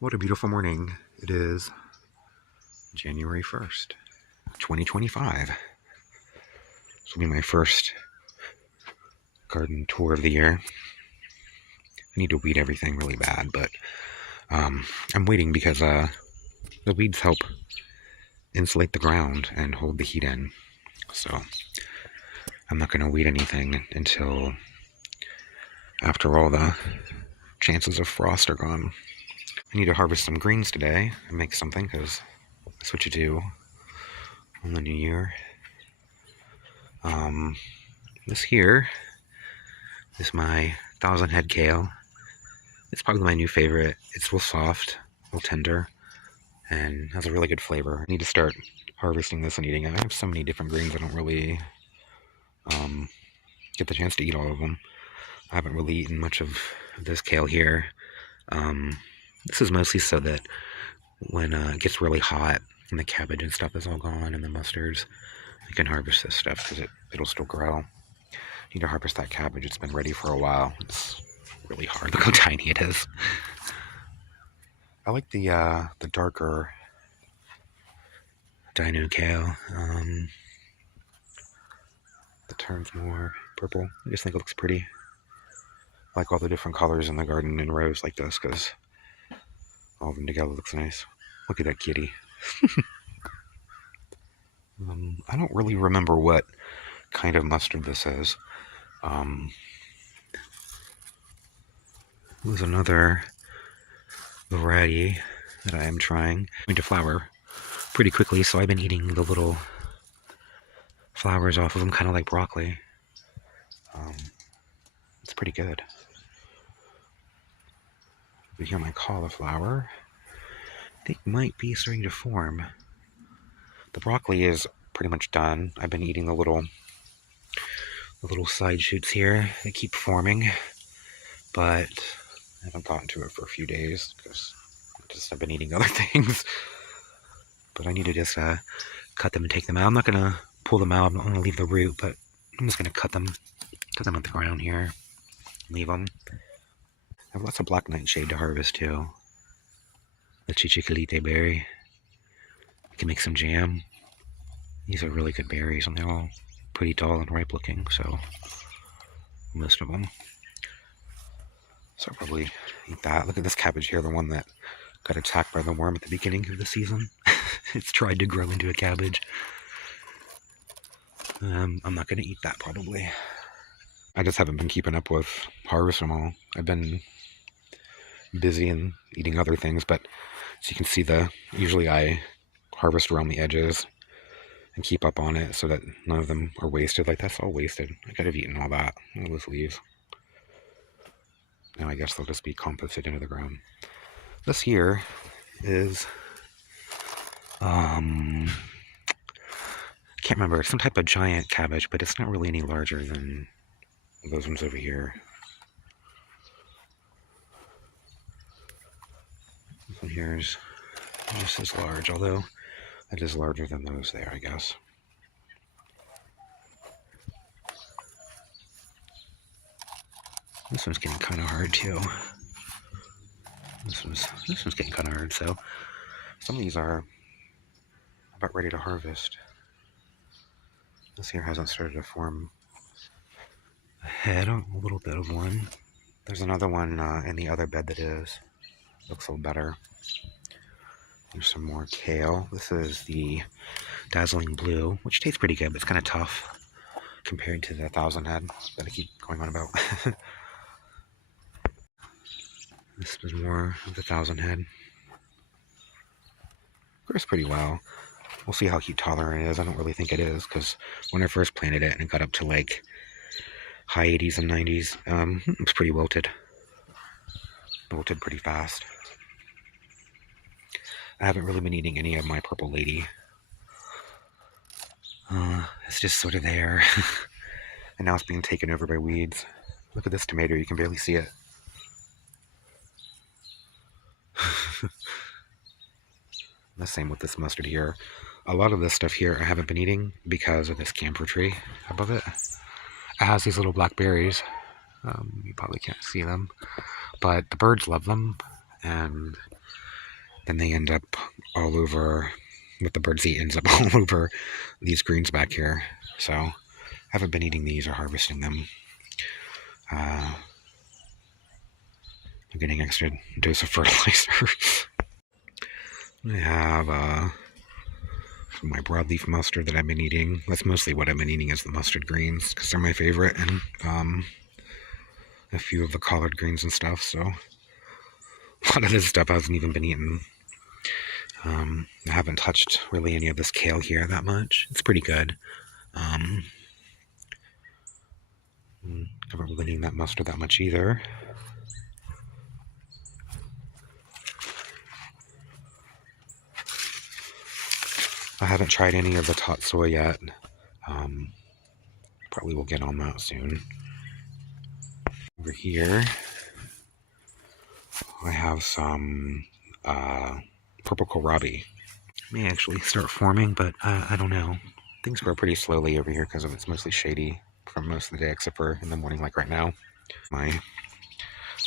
What a beautiful morning. It is January 1st, 2025. This will be my first garden tour of the year. I need to weed everything really bad, but I'm waiting because the weeds help insulate the ground and hold the heat in. So I'm not going to weed anything until after all the chances of frost are gone. I need to harvest some greens today and make something because that's what you do on the new year. This here is my 1,000 head kale. It's probably my new favorite. It's real soft, real tender, and has a really good flavor. I need to start harvesting this and eating it. I have so many different greens, I don't really get the chance to eat all of them. I haven't really eaten much of this kale here. This is mostly so that when it gets really hot and the cabbage and stuff is all gone and the mustards, I can harvest this stuff because it'll still grow. I need to harvest that cabbage. It's been ready for a while. It's really hard. Look how tiny it is. I like the darker dino kale. That turns more purple. I just think it looks pretty. I like all the different colors in the garden in rows like this because all of them together looks nice. Look at that kitty. I don't really remember what kind of mustard this is. There's another variety that I am trying. Going to flower pretty quickly, so I've been eating the little flowers off of them, kind of like broccoli. It's pretty good. But here my cauliflower, I think might be starting to form. The broccoli is pretty much done. I've been eating the little side shoots here. They keep forming, but I haven't gotten to it for a few days because I've been eating other things. But I need to just cut them and take them out. I'm not gonna pull them out. I'm not gonna leave the root, but I'm just gonna cut them on the ground here. Leave them. I have lots of black nightshade to harvest too. The chichicolite berry. I can make some jam. These are really good berries, and they're all pretty tall and ripe looking, so most of them. So I'll probably eat that. Look at this cabbage here, the one that got attacked by the worm at the beginning of the season. It's tried to grow into a cabbage. I'm not going to eat that probably. I just haven't been keeping up with harvesting them all. I've been busy and eating other things, but as you can see, usually I harvest around the edges and keep up on it so that none of them are wasted. Like, that's all wasted. I could have eaten all that. All those leaves. Now I guess they'll just be composted into the ground. This here is I can't remember. It's some type of giant cabbage, but it's not really any larger than those ones over here. This one here is just as large, although it is larger than those there, I guess. This one's getting kind of hard too. This one's getting kind of hard. So some of these are about ready to harvest. This here hasn't started to form a head, a little bit of one. There's another one in the other bed that is. Looks a little better. There's some more kale. This is the dazzling blue, which tastes pretty good, but it's kind of tough compared to the 1,000 head that I keep going on about. This is more of the 1,000 head. Grows pretty well. We'll see how heat tolerant it is. I don't really think it is, because when I first planted it and it got up to like high 80s and 90s, it was pretty wilted. Wilted pretty fast. I haven't really been eating any of my purple lady. It's just sort of there. And now it's being taken over by weeds. Look at this tomato, you can barely see it. The same with this mustard here. A lot of this stuff here I haven't been eating because of this camphor tree above it. It has these little black berries. You probably can't see them, but the birds love them, and then they end up all over, what the birds eat ends up all over these greens back here. So I haven't been eating these or harvesting them. I'm getting extra dose of fertilizer. I have my broadleaf mustard that I've been eating. That's mostly what I've been eating is the mustard greens because they're my favorite, and a few of the collard greens and stuff. So a lot of this stuff hasn't even been eaten. I haven't touched really any of this kale here that much. It's pretty good. I haven't really eaten that mustard that much either. I haven't tried any of the tot soy yet. Probably will get on that soon. Over here, I have some purple kohlrabi. May actually start forming, but I don't know. Things grow pretty slowly over here because it's mostly shady for most of the day, except for in the morning, like right now. My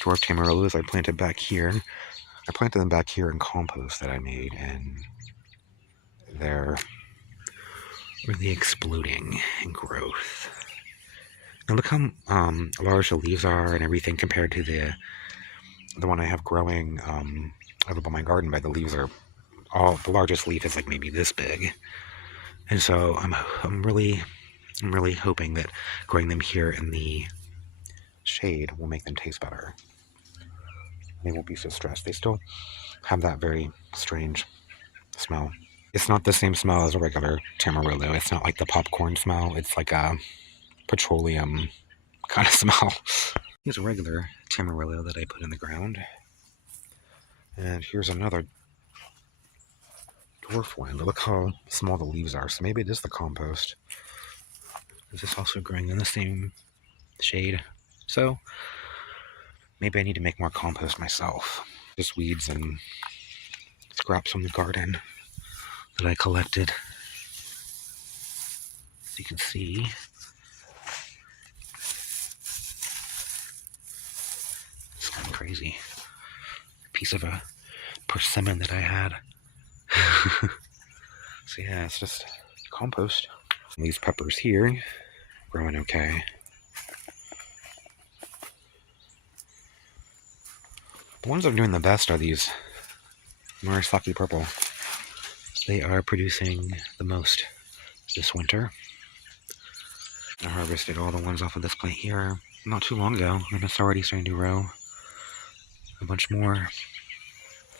dwarf tamarillos I planted back here. I planted them back here in compost that I made, and they're really exploding in growth. Now look how large the leaves are and everything compared to the one I have growing over by my garden. By the leaves are all, the largest leaf is like maybe this big, and so I'm really hoping that growing them here in the shade will make them taste better. They won't be so stressed. They still have that very strange smell. It's not the same smell as a regular tamarillo. It's not like the popcorn smell. It's like a petroleum kind of smell. Here's a regular tamarillo that I put in the ground. And here's another dwarf one. Look how small the leaves are. So maybe it is the compost. Is this also growing in the same shade? So maybe I need to make more compost myself. Just weeds and scraps from the garden that I collected. As you can see, it's kind of crazy. A piece of a persimmon that I had. So yeah, it's just compost. These peppers here, growing okay. The ones that are doing the best are these Murasaki purple. They are producing the most this winter. I harvested all the ones off of this plant here not too long ago, and it's already starting to grow a bunch more.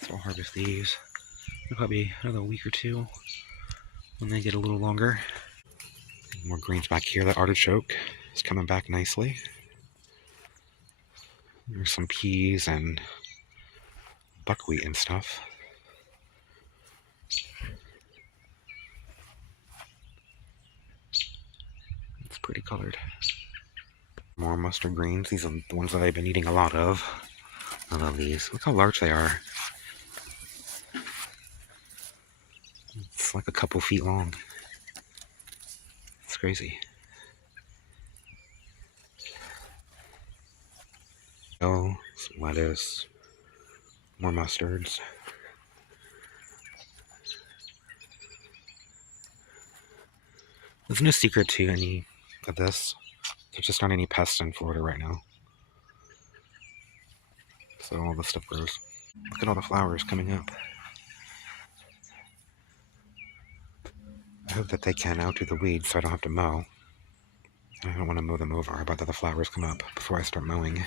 So I'll harvest these in probably another week or two when they get a little longer. More greens back here. The artichoke is coming back nicely. There's some peas and buckwheat and stuff. It's pretty colored. More mustard greens. These are the ones that I've been eating a lot of. I love these. Look how large they are. It's like a couple feet long. It's crazy. Oh, some lettuce. More mustards. There's no secret to any of this. There's just not any pests in Florida right now. So all this stuff grows. Look at all the flowers coming up. I hope that they can outdo the weeds so I don't have to mow. I don't want to mow them over. How about that the flowers come up before I start mowing?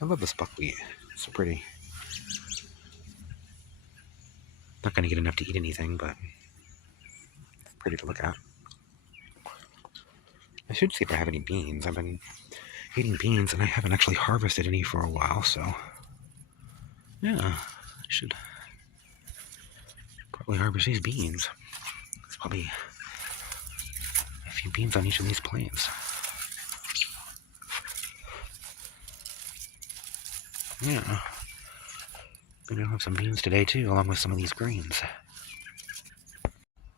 I love this buckwheat. It's so pretty. Not going to get enough to eat anything, but it's pretty to look at. I should see if I have any beans. I've been eating beans and I haven't actually harvested any for a while, so yeah, I should probably harvest these beans. There's probably a few beans on each of these plants. Yeah, maybe I'll have some beans today too, along with some of these greens.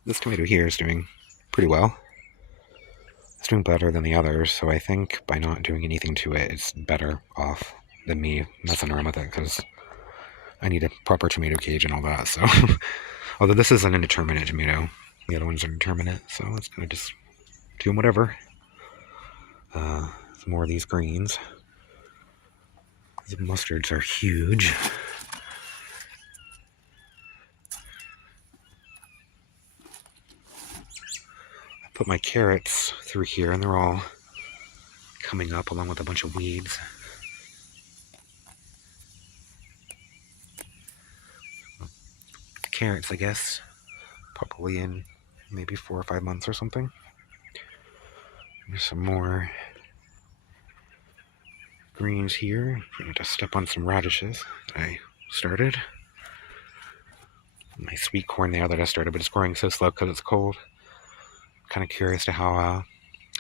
This tomato here is doing pretty well. It's doing better than the others, so I think by not doing anything to it, it's better off than me messing around with it, because I need a proper tomato cage and all that, so. Although this is an indeterminate tomato. The other ones are determinate, so it's gonna just do whatever. Some more of these greens. The mustards are huge. I put my carrots through here and they're all coming up along with a bunch of weeds. Carrots, I guess, probably in maybe 4 or 5 months or something. There's some more greens here. I'm going to step on some radishes that I started. My sweet corn there that I started, but it's growing so slow because it's cold. Kind of curious to how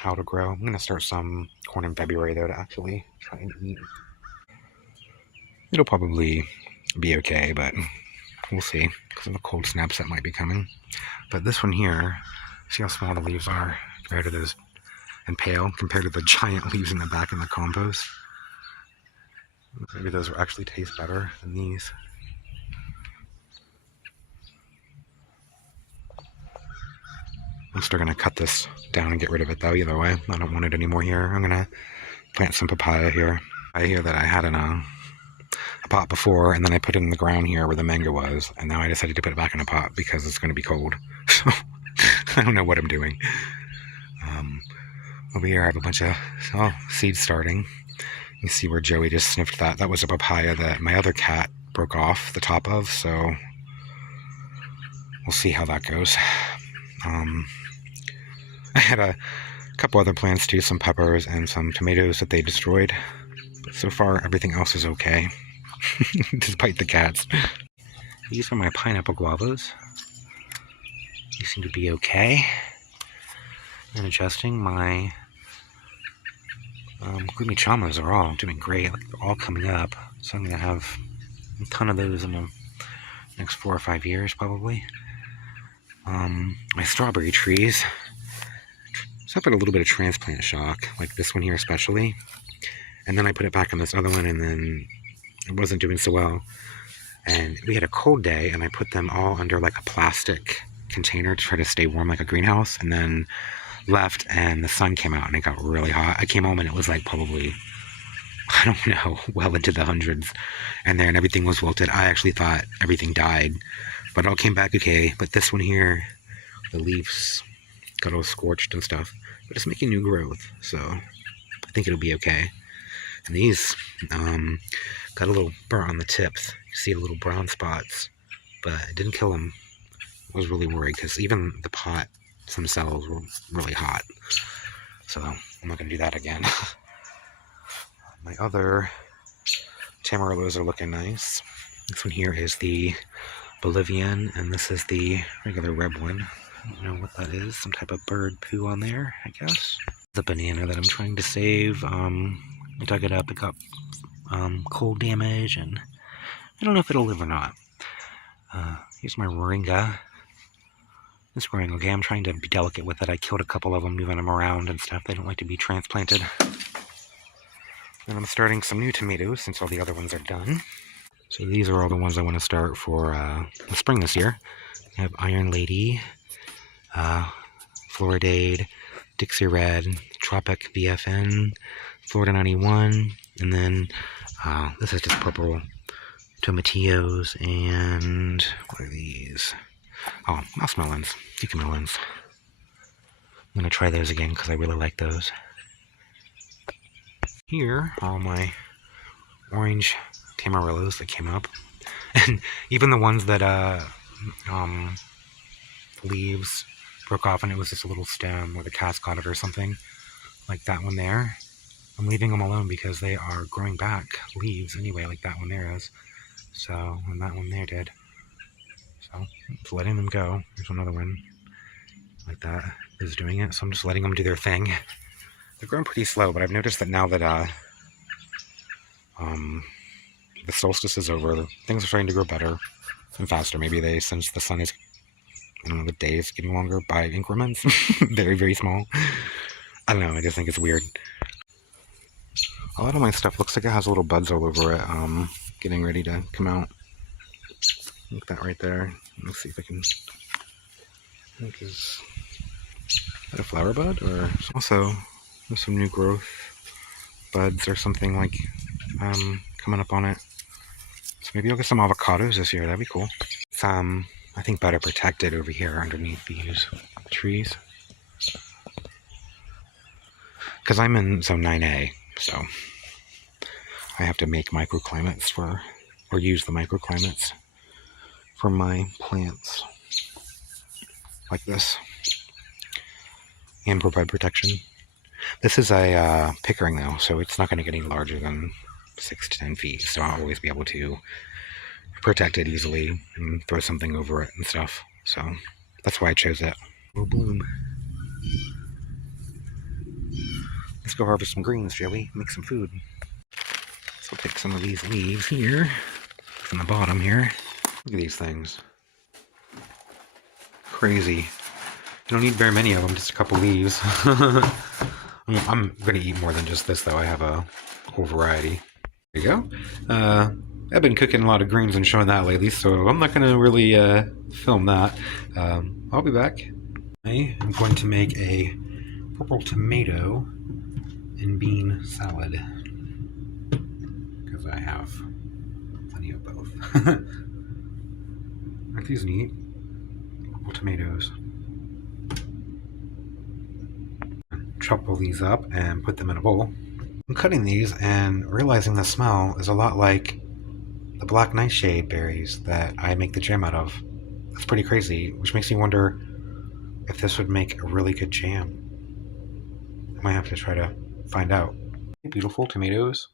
it'll grow. I'm going to start some corn in February though to actually try and eat. It'll probably be okay, but we'll see because of the cold snaps that might be coming. But this one here, see how small the leaves are compared to those, and pale compared to the giant leaves in the back in the compost. Maybe those will actually taste better than these. I'm still going to cut this down and get rid of it though, either way. I don't want it anymore here. I'm going to plant some papaya here. I hear that I had in a pot before, and then I put it in the ground here where the mango was, and now I decided to put it back in a pot because it's going to be cold. So I don't know what I'm doing. Over here I have a bunch of seeds starting. You see where Joey just sniffed that. That was a papaya that my other cat broke off the top of, so we'll see how that goes. I had a couple other plants too, some peppers and some tomatoes that they destroyed. But so far, everything else is okay, despite the cats. These are my pineapple guavas. They seem to be okay. And adjusting my chimichamas are all doing great. Like, they're all coming up. So I'm going to have a ton of those in the next 4 or 5 years, probably. My strawberry trees suffered a little bit of transplant shock, like this one here especially. And then I put it back on this other one, and then it wasn't doing so well. And we had a cold day, and I put them all under like a plastic container to try to stay warm, like a greenhouse, and then left, and the sun came out and it got really hot. I came home and it was like probably, I don't know, well into the hundreds, and everything was wilted. I actually thought everything died, but it all came back okay. But this one here, the leaves got all scorched and stuff, but it's making new growth, so I think it'll be okay. And these got a little burnt on the tips. You see the little brown spots, but it didn't kill them. I was really worried because even the pots themselves were really hot, so I'm not going to do that again. My other tamarillos are looking nice. This one here is the Bolivian, and this is the regular red one. I don't know what that is. Some type of bird poo on there, I guess. The banana that I'm trying to save. I dug it up. It got cold damage, and I don't know if it'll live or not. Here's my moringa. It's growing okay. I'm trying to be delicate with it. I killed a couple of them, moving them around and stuff. They don't like to be transplanted. And I'm starting some new tomatoes since all the other ones are done. So these are all the ones I want to start for the spring this year. I have Iron Lady, Floridade, Dixie Red, Tropic BFN, Florida 91, and then this is just purple tomatillos, and what are these? Oh, mouse melons, yucca melons. I'm going to try those again because I really like those. Here are all my orange tamarillos that came up, and even the ones that leaves broke off and it was just a little stem or the cats caught it or something, like that one there. I'm leaving them alone because they are growing back leaves anyway, like that one there is. So, and that one there did. So, I'm just letting them go. There's another one like that is doing it. So I'm just letting them do their thing. They're growing pretty slow, but I've noticed that now that the solstice is over, things are starting to grow better and faster. Maybe since the sun is, I don't know, the day is getting longer by increments. Very, very small. I don't know, I just think it's weird. A lot of my stuff looks like it has little buds all over it, getting ready to come out. Look at that right there. Let's see if I can. I think is that a flower bud, or also there's some new growth buds or something like coming up on it. So maybe I'll get some avocados this year. That'd be cool. It's I think better protected over here underneath these trees because I'm in zone 9A, so I have to make microclimates for, or use the microclimates for my plants like this and provide protection. This is a pickering though, so it's not going to get any larger than 6 to 10 feet, so I'll always be able to protect it easily and throw something over it and stuff. So that's why I chose it. Oh, bloom. Let's go harvest some greens, shall we? Make some food. So I'll take some of these leaves here from the bottom here. Look at these things. Crazy. You don't need very many of them, just a couple leaves. I'm going to eat more than just this though. I have a whole variety. There you go. I've been cooking a lot of greens and showing that lately, so I'm not going to really film that. I'll be back. I am going to make a purple tomato and bean salad because I have plenty of both. Aren't these neat? Purple tomatoes. Chop all these up and put them in a bowl. I'm cutting these and realizing the smell is a lot like the black nightshade berries that I make the jam out of. That's pretty crazy, which makes me wonder if this would make a really good jam. I might have to try to find out. Beautiful tomatoes.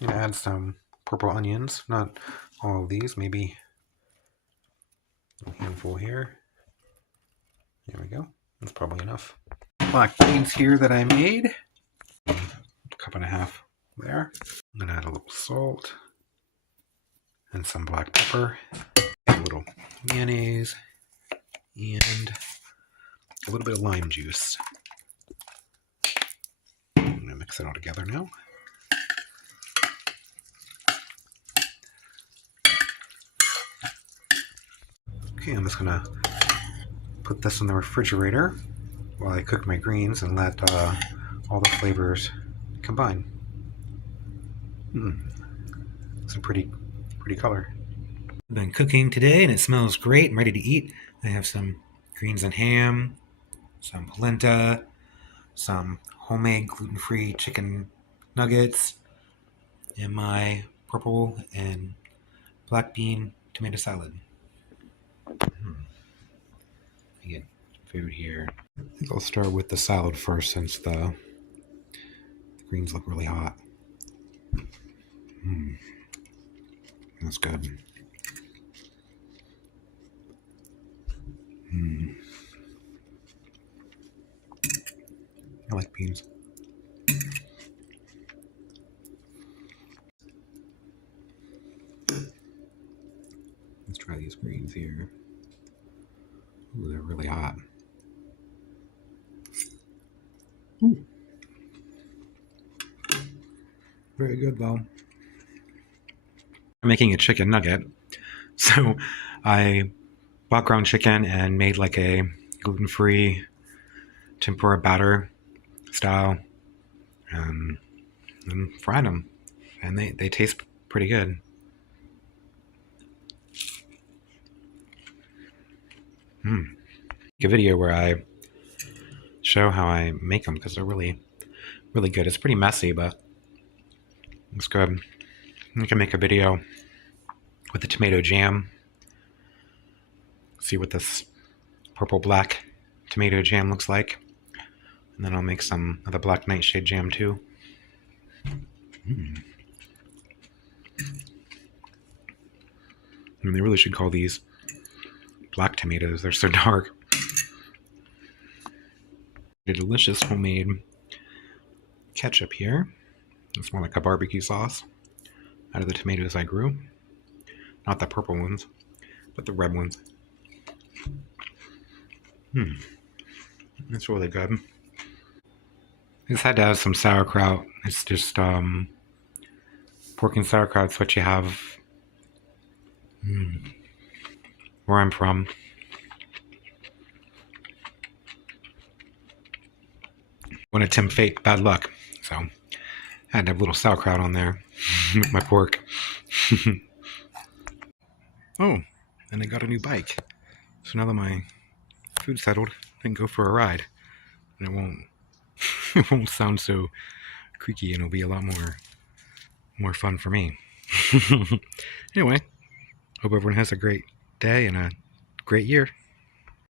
I'm gonna add some purple onions, not all of these, maybe a handful here. There we go. That's probably enough. Black beans here that I made. A cup and a half there. I'm gonna add a little salt and some black pepper, a little mayonnaise, and a little bit of lime juice. I'm gonna mix it all together now. Okay, I'm just gonna put this in the refrigerator while I cook my greens and let all the flavors combine. It's a pretty color. I've been cooking today and it smells great. I'm ready to eat. I have some greens and ham, some polenta, some homemade gluten-free chicken nuggets, and my purple and black bean tomato salad. I get food here. I think I'll start with the salad first since the greens look really hot. That's good. I like beans. Let's try these greens here. Ooh, they're really hot. Very good though. I'm making a chicken nugget. So I bought ground chicken and made like a gluten-free tempura batter style and fried them. And they taste pretty good. A video where I show how I make them because they're really good. It's pretty messy, but it's good. I can make a video with the tomato jam. See what this purple black tomato jam looks like. And then I'll make some of the black nightshade jam too. And they really should call these black tomatoes. They're so dark. A delicious homemade ketchup here. It's more like a barbecue sauce out of the tomatoes I grew. Not the purple ones, but the red ones. It's really good. I just had to have some sauerkraut. It's just pork and sauerkraut's what you have Where I'm from, want to tempt fate, bad luck. So I had to have a little sauerkraut on there with my pork. Oh, and I got a new bike. So now that my food's settled, I can go for a ride. And it won't it won't sound so creaky, and it'll be a lot more fun for me. Anyway, hope everyone has a great day and a great year.